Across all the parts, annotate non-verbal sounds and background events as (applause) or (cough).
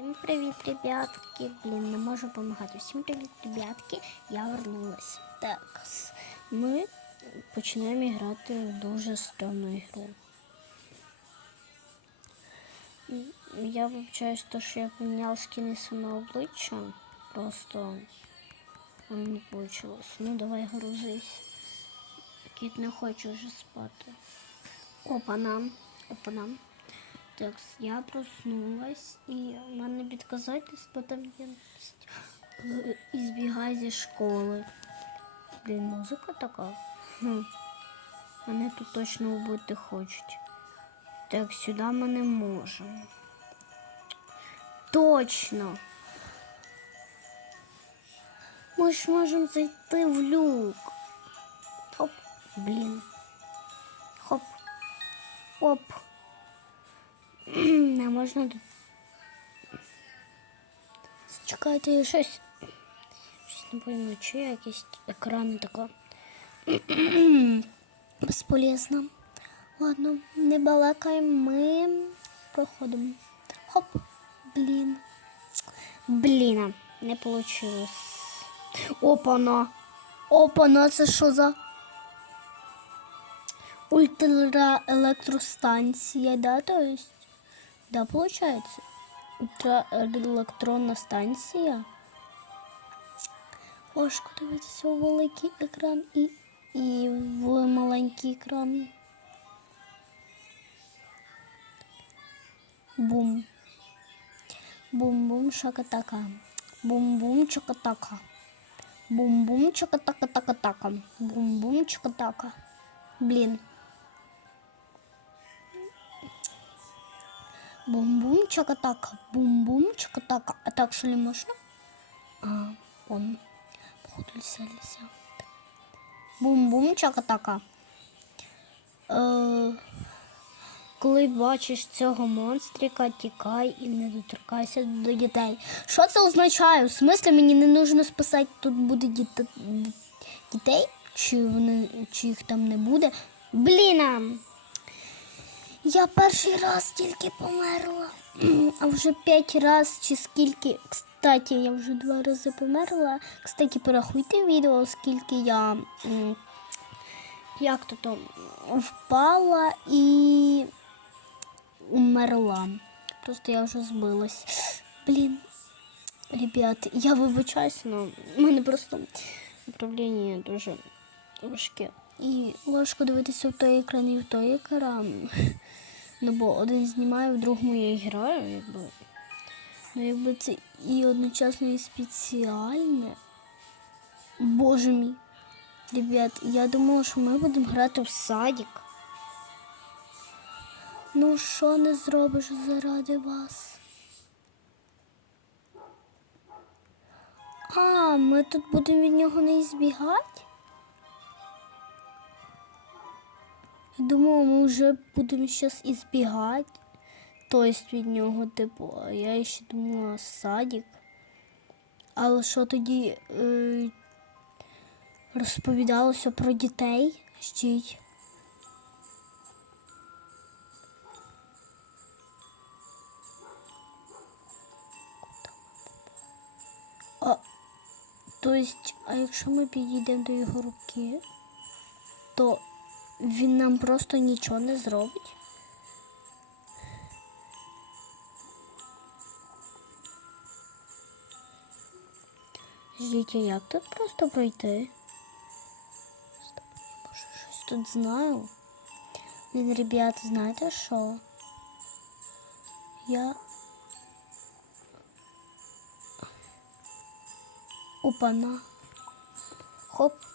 Всім привіт, ребятки. Блін, не можу допомагати. Всім привіт, ребятки. Я вернулась. Так, ми починаємо грати в дуже стрьомну ігру. Я вибачаюсь, то, що я поміняв скини самообличчя. Просто воно не вийшло. Ну, давай грузись. Кіт не хоче вже спати. Опа-на. Опа-на. Так, я проснулась і мене підказательство там є. І збігай зі школи. Блін, музика така. Хм. Мене тут точно вбити хочуть. Так, сюди ми не можемо. Точно. Ми ж можемо зайти в люк. Хоп, блін. Можна. Чекайте, я щось. Щось не пойму, чи якісь екрани така. (clears throat) Безполезно. Ладно, не балакаємо, ми проходимо. Хоп, блін. Блін, не вийшло. Опана. Опана, це що за? Ультраэлектростанция, да, то есть? Да, получается. Ультраелектронна станція. Важко дивитися у великий екран і, і в маленький екран. Бум. Бум-бум шакатака. Бум-бум чакатака. Бум-бум чакатака-така-така. Бум-бум чакатака. Блін. Бум-бум чакатака. Бум-бум чакатака. А так що не можна? А, он. Походу лися, лися. Бум-бум чакатака. Е, коли бачиш цього монстрика, тікай і не доторкайся до дітей. Що це означає? В смислі мені не нужно спасати, тут буде діт... дітей? Чи, вони, чи їх там не буде? Бліна! Я перший раз тільки померла. А вже п'ять раз чи скільки. Кстати, я вже два рази померла. Кстати, порахуйте відео, скільки я як то там впала і умерла. Просто я вже збилась. Блін. Ребят, я вибачаюсь, але в мене просто управління дуже важке. І важко дивитися в той екран і в той екран. (laughs) Ну, бо один знімає, в другому я граю, якби. Ну, якби це і одночасно і спеціальне. Боже мій. Ребят, я думала, що ми будемо грати в садик. Ну, що не зробиш заради вас? А, ми тут будемо від нього не збігати? Думала, ми вже будемо зараз і збігати. Тобто від нього, типу, а я ще думала садик. Але що тоді е, розповідалося про дітей? Стій. А, то есть, а якщо ми підійдемо до його руки, то він нам просто нічого не зробить. Ждіть, як тут просто пройти? Стоп, я щось тут знаю. Блін, ребята, знаєте що? Я. Опана. Хоп.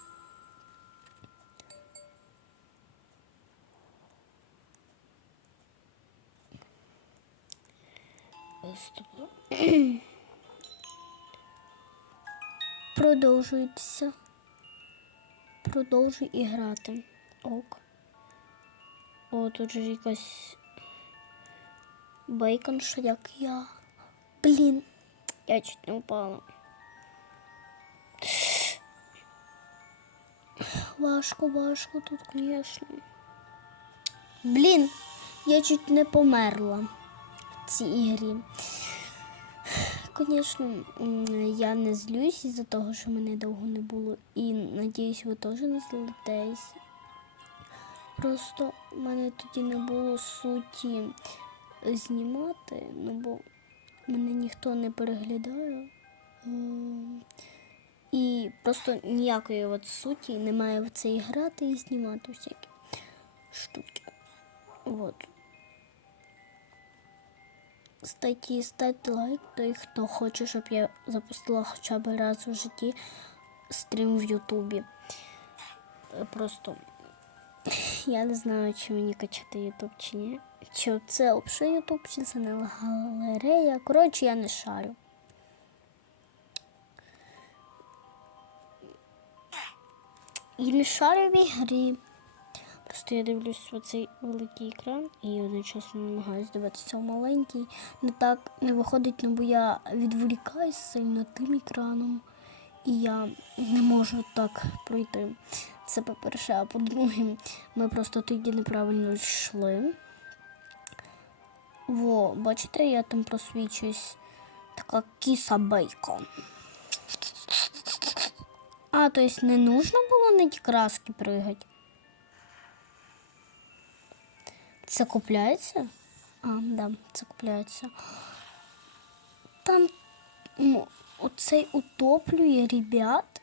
Стоп. Продовжується. Продовжуй і грати. Ок. О, тут же якась бейконша, як я. Блін, я чуть не упала. Важко, важко тут, звісно. Блін, я чуть не померла цій ігрі. звісно, я не злюсь із-за того, що мене довго не було. І надіюсь, ви теж не злитесь. Просто в мене тоді не було суті знімати, ну бо мене ніхто не переглядає. І просто ніякої от суті немає в це і грати і знімати всякі штуки. Вот. Кстати, ставте лайк той, хто хоче, щоб я запустила хоча б раз у житті стрім в Ютубі. Е, Просто я не знаю, чи мені качати Ютуб чи ні. Чи це взагалі Ютуб, чи це не галерея. Коротше, я не шарю. І не шарю в ігрі. Просто я дивлюсь в цей великий екран і одночасно намагаюся дивитися в маленький. Не так не виходить, ну бо я відволікаюсь сильно тим екраном. І я не можу так пройти. Це по-перше, а по-друге, ми просто тоді неправильно йшли. Во, бачите, я там просвічуюсь. Така кіса бейкон. А, то есть не нужно було на ті краски пригати? Це купляється? А, да, це купляється. Там ну, оцей утоплює ребят.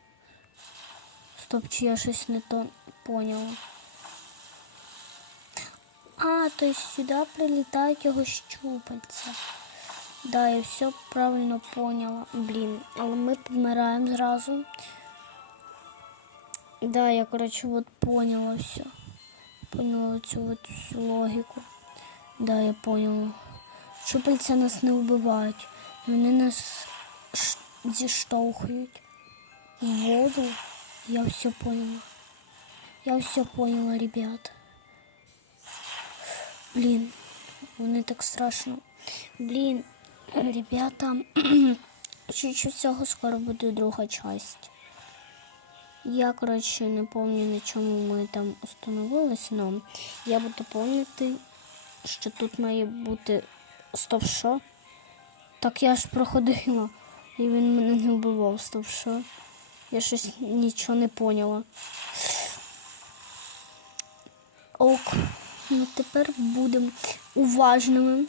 Стоп, чи я щось не то поняла. А, то есть сюда прилетають його щупальця. Да, я все правильно поняла. Блін, але ми помираємо зразу. Да, я, короче, вот поняла все. Поняла цю всю логіку. Да, я поняла. Щупальця нас не вбивають. Вони нас зіштовхують в воду. Я все поняла. Я все поняла, ребят. Блін, вони так страшно. Блін, ребята, (clears throat) чуть-чуть цього скоро буде друга часть. Я, коротше, не пам'ятаю, на чому ми там установилися, але я буду пам'ятати, що тут має бути стоп що? Так я ж проходила, і він мене не вбивав, стоп що? Я щось нічого не поняла. Ок, ну тепер будемо уважними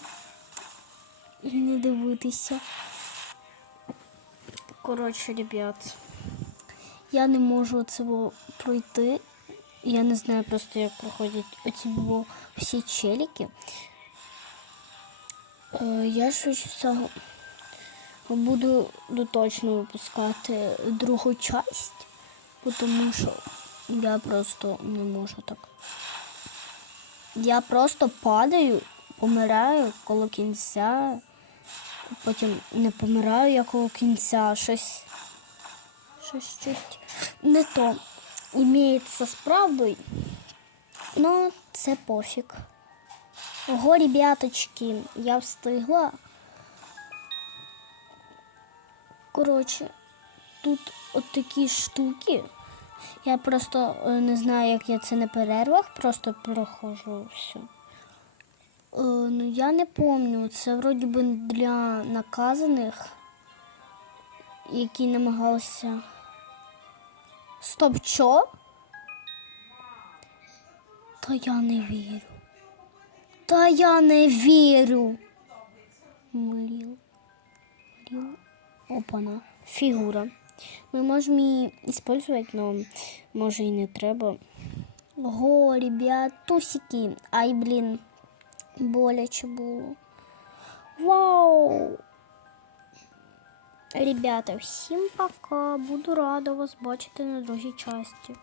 і не дивитися. Коротше, ребят. Я не можу цього пройти. Я не знаю просто, як проходять оці всі челіки. Е, Я швидше всього буду ну, точно випускати другу часть, тому що я просто не можу так. Я просто падаю, помираю коло кінця, потім не помираю я коло кінця, щось щось не то імеється з правдою. Ну, це пофіг. Ого, ребяточки, я встигла. Коротше, тут от такі штуки. Я просто е, не знаю, як я це на перервах, просто проходжу все. Е, ну, я не пам'ятаю, це вроді би для наказаних, які намагалися. Стоп, що? Та я не вірю. Та я не вірю. Мріл. Мріл. Опана. Фігура. Ми можемо її использовать, но може і не треба. Ого, ребят, тусики. Ай, блін. Боляче було. Вау! Ребята, всім пока. Буду рада вас бачити на другій часті.